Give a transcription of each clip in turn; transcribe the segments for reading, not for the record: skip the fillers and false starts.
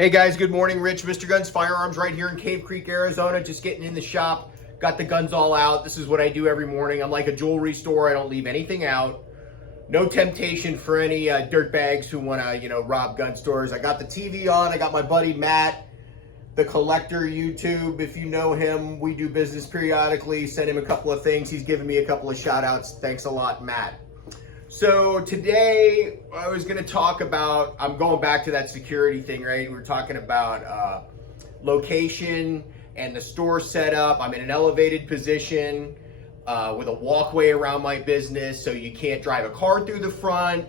Hey guys, good morning. Rich, Mr. Guns Firearms right here in Cave Creek, Arizona. Just getting in the shop. Got the guns all out. This is what I do every morning. I'm like a jewelry store. I don't leave anything out. No temptation for any dirtbags who want to, rob gun stores. I got the TV on. I got my buddy Matt, the Collector YouTube. If you know him, we do business periodically. Send him a couple of things. He's given me a couple of shout outs. Thanks a lot, Matt. So today I was going to talk about, I'm going back to that security thing, right? We're talking about location and the store setup. I'm in an elevated position with a walkway around my business, so you can't drive a car through the front.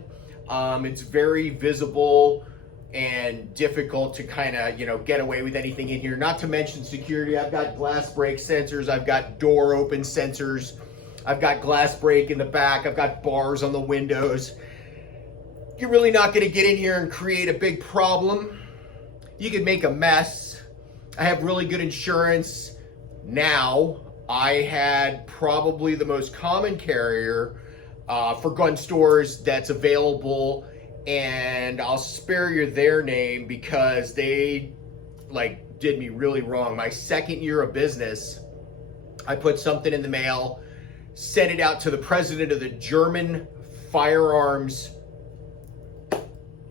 It's very visible and difficult to kind of, get away with anything in here. Not to mention security. I've got glass break sensors. I've got door open sensors. I've got glass break in the back. I've got bars on the windows. You're really not going to get in here and create a big problem. You could make a mess. I have really good insurance. Now, I had probably the most common carrier for gun stores that's available, and I'll spare you their name because they did me really wrong. My second year of business, I put something in the mail, sent it out to the president of the German Firearms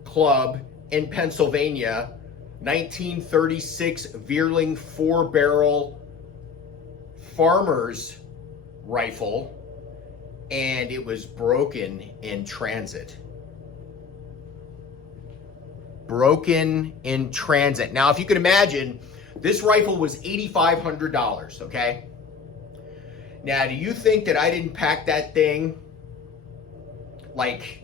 Club in Pennsylvania, 1936 Vierling 4-barrel farmer's rifle, and it was broken in transit. Broken in transit. Now, if you can imagine, this rifle was $8,500, okay? Now, do you think that I didn't pack that thing like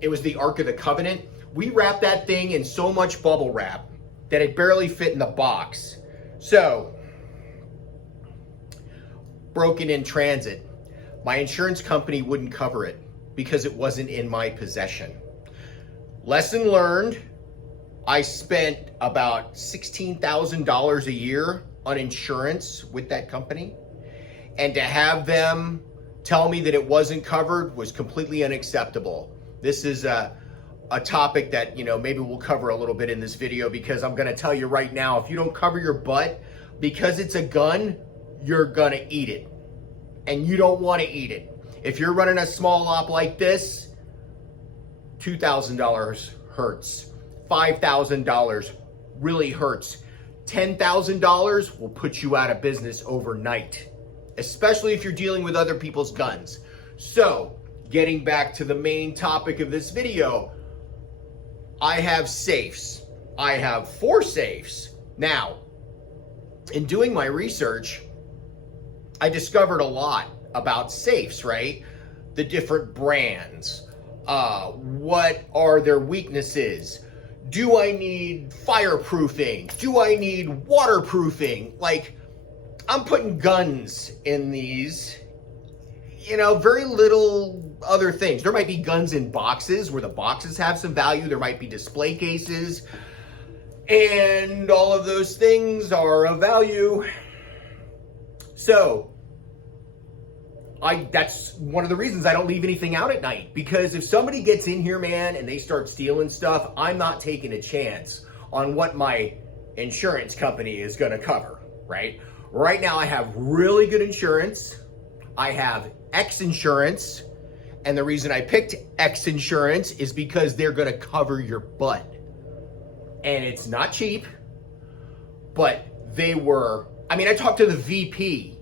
it was the Ark of the Covenant? We wrapped that thing in so much bubble wrap that it barely fit in the box. So, broken in transit. My insurance company wouldn't cover it because it wasn't in my possession. Lesson learned, I spent about $16,000 a year on insurance with that company. And to have them tell me that it wasn't covered was completely unacceptable. This is a topic that, maybe we'll cover a little bit in this video, because I'm going to tell you right now, if you don't cover your butt because it's a gun, you're going to eat it. And you don't want to eat it. If you're running a small op like this, $2,000 hurts. $5,000 really hurts. $10,000 will put you out of business overnight, especially if you're dealing with other people's guns. So, getting back to the main topic of this video, I have safes. I have 4 safes. Now, in doing my research, I discovered a lot about safes, right? The different brands. What are their weaknesses? Do I need fireproofing? Do I need waterproofing? I'm putting guns in these, very little other things. There might be guns in boxes where the boxes have some value. There might be display cases, and all of those things are of value. So, that's one of the reasons I don't leave anything out at night, because if somebody gets in here, man, and they start stealing stuff, I'm not taking a chance on what my insurance company is going to cover, right? Right now, I have really good insurance. I have X insurance. And the reason I picked X insurance is because they're going to cover your butt. And it's not cheap, but I talked to the VP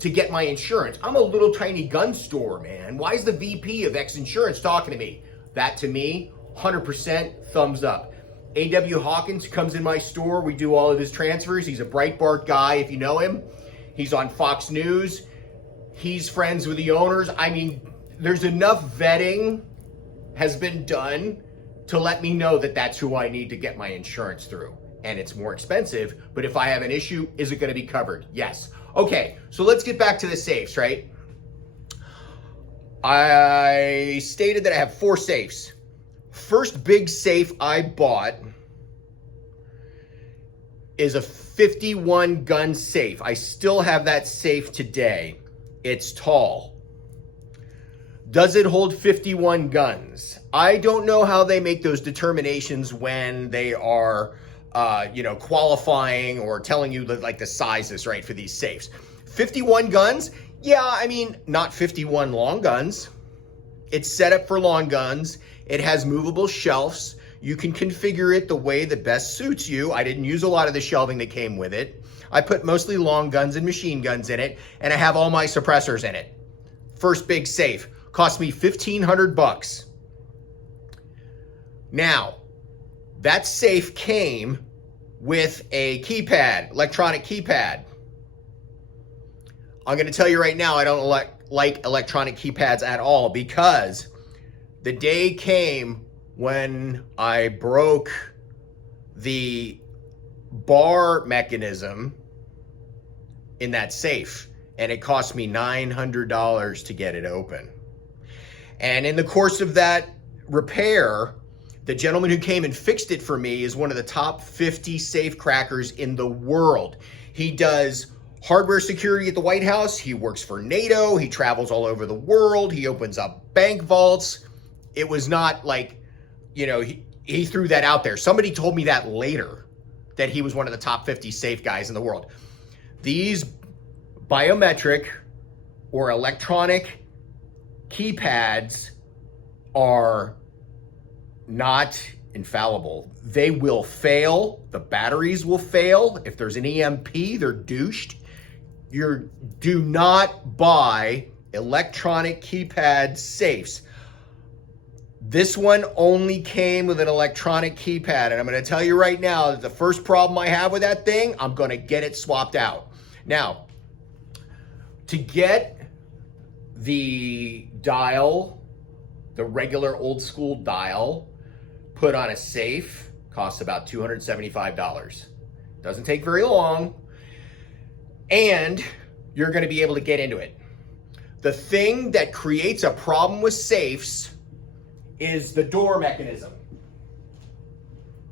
to get my insurance. I'm a little tiny gun store, man. Why is the VP of X Insurance talking to me? That, to me, 100% thumbs up. A.W. Hawkins comes in my store. We do all of his transfers. He's a Breitbart guy, if you know him. He's on Fox News. He's friends with the owners. There's enough vetting has been done to let me know that that's who I need to get my insurance through. And it's more expensive, but if I have an issue, is it going to be covered? Yes. Okay, so let's get back to the safes, right? I stated that I have 4 safes. First big safe I bought is a 51 gun safe. I still have that safe today. It's tall. Does it hold 51 guns? I don't know how they make those determinations when they are, qualifying or telling you like the sizes, right, for these safes. 51 guns? Yeah, I mean, not 51 long guns. It's set up for long guns. It has movable shelves. You can configure it the way that best suits you. I didn't use a lot of the shelving that came with it. I put mostly long guns and machine guns in it, and I have all my suppressors in it. First big safe. Cost me $1,500. Now, that safe came with a keypad, electronic keypad. I'm going to tell you right now, I don't like electronic keypads at all, because the day came when I broke the bar mechanism in that safe, and it cost me $900 to get it open. And in the course of that repair, the gentleman who came and fixed it for me is one of the top 50 safe crackers in the world. He does hardware security at the White House. He works for NATO. He travels all over the world. He opens up bank vaults. It was not like, he threw that out there. Somebody told me that later, that he was one of the top 50 safe guys in the world. These biometric or electronic keypads are not infallible. They will fail. The batteries will fail. If there's an EMP, they're douched. Do not buy electronic keypad safes. This one only came with an electronic keypad, and I'm going to tell you right now that the first problem I have with that thing, I'm going to get it swapped out. Now, to get the dial, the regular old school dial, put on a safe costs about $275. Doesn't take very long, and you're going to be able to get into it. The thing that creates a problem with safes is the door mechanism.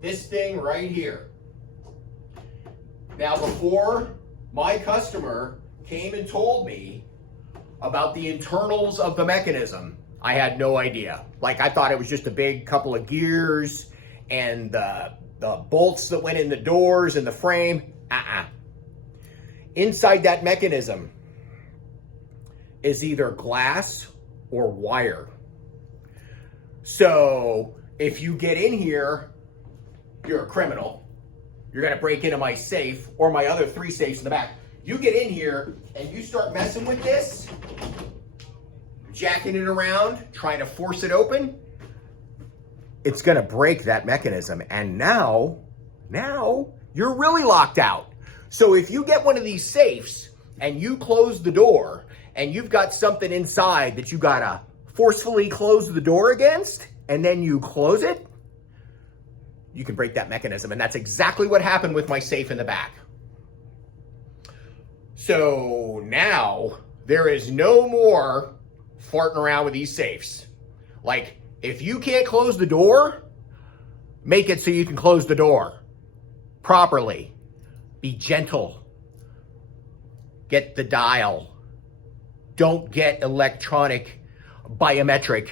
This thing right here. Now, before my customer came and told me about the internals of the mechanism, I had no idea. Like, I thought it was just a big couple of gears and the bolts that went in the doors and the frame. Inside that mechanism is either glass or wire. So if you get in here, you're a criminal. You're going to break into my safe or my other 3 safes in the back. You get in here and you start messing with this, jacking it around, trying to force it open, it's going to break that mechanism. And now you're really locked out. So if you get one of these safes and you close the door and you've got something inside that you got to forcefully close the door against, and then you close it, you can break that mechanism. And that's exactly what happened with my safe in the back. So now there is no more farting around with these safes. Like, if you can't close the door, make it so you can close the door properly. Be gentle. Get the dial. Don't get electronic biometric.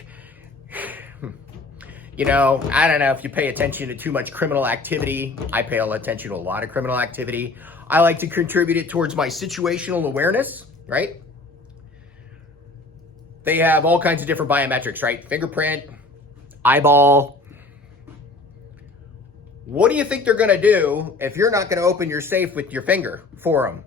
I don't know if you pay attention to too much criminal activity. I pay attention to a lot of criminal activity. I like to contribute it towards my situational awareness, right? They have all kinds of different biometrics, right? Fingerprint, eyeball. What do you think they're going to do if you're not going to open your safe with your finger for them?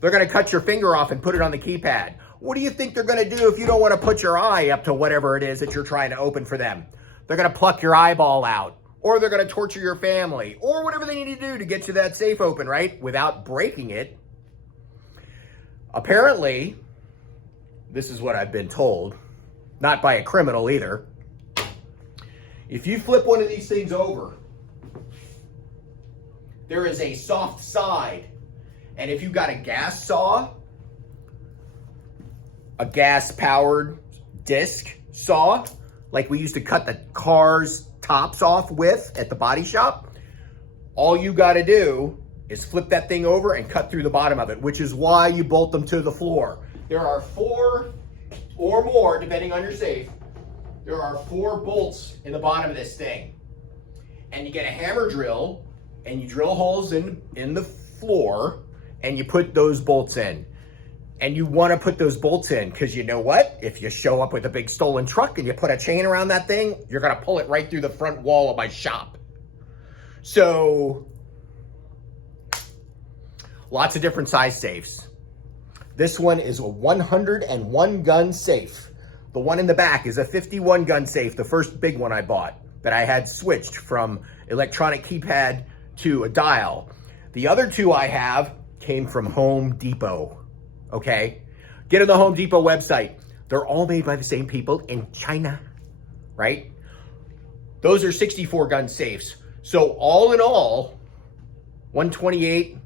They're going to cut your finger off and put it on the keypad. What do you think they're going to do if you don't want to put your eye up to whatever it is that you're trying to open for them? They're going to pluck your eyeball out, or they're going to torture your family, or whatever they need to do to get you that safe open, right? Without breaking it. Apparently, this is what I've been told, not by a criminal either. If you flip one of these things over, there is a soft side. And if you've got a gas saw, a gas-powered disc saw, like we used to cut the car's tops off with at the body shop, all you got to do is flip that thing over and cut through the bottom of it, which is why you bolt them to the floor. There are 4 or more, depending on your safe, there are 4 bolts in the bottom of this thing. And you get a hammer drill and you drill holes in the floor and you put those bolts in. And you want to put those bolts in because you know what? If you show up with a big stolen truck and you put a chain around that thing, you're going to pull it right through the front wall of my shop. So, lots of different size safes. This one is a 101 gun safe. The one in the back is a 51 gun safe, the first big one I bought that I had switched from electronic keypad to a dial. The other 2 I have came from Home Depot. Okay, get on the Home Depot website. They're all made by the same people in China, right? Those are 64 gun safes. So all in all, 128,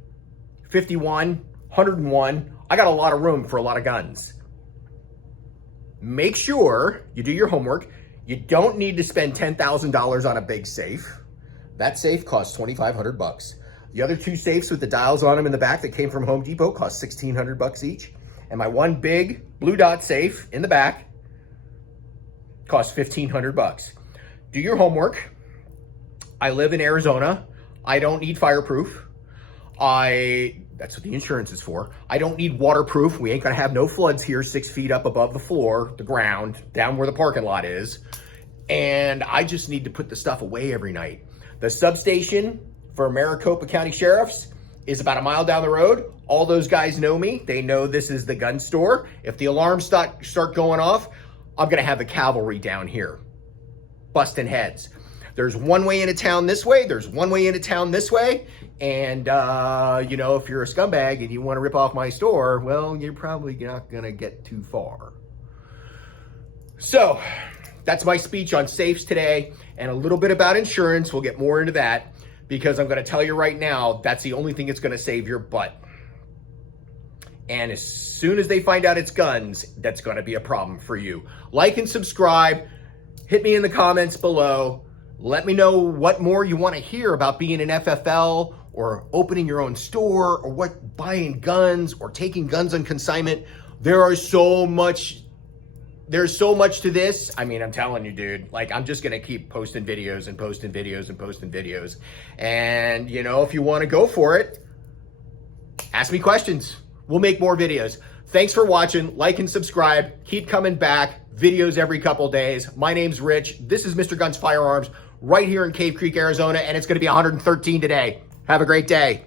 51, 101, I got a lot of room for a lot of guns. Make sure you do your homework. You don't need to spend $10,000 on a big safe. That safe costs $2,500. The other 2 safes with the dials on them in the back that came from Home Depot cost $1,600 each. And my one big blue dot safe in the back cost $1,500. Do your homework. I live in Arizona. I don't need fireproof. That's what the insurance is for. I don't need waterproof. We ain't gonna have no floods here 6 feet up above the floor, the ground, down where the parking lot is. And I just need to put the stuff away every night. The substation for Maricopa County Sheriffs is about a mile down the road. All those guys know me. They know this is the gun store. If the alarms start going off, I'm gonna have the cavalry down here, busting heads. There's one way into town this way. There's one way into town this way. And, you know, if you're a scumbag and you want to rip off my store, well, you're probably not gonna get too far. So that's my speech on safes today and a little bit about insurance. We'll get more into that, because I'm going to tell you right now, that's the only thing that's going to save your butt. And as soon as they find out it's guns, that's going to be a problem for you. Like and subscribe. Hit me in the comments below. Let me know what more you want to hear about being an FFL or opening your own store or what buying guns or taking guns on consignment. There's so much to this. I mean, I'm telling you, dude, like, I'm just going to keep posting videos and posting videos and posting videos. And, you know, if you want to go for it, ask me questions. We'll make more videos. Thanks for watching. Like and subscribe. Keep coming back. Videos every couple days. My name's Rich. This is Mr. Guns Firearms right here in Cave Creek, Arizona, and it's going to be 113 today. Have a great day.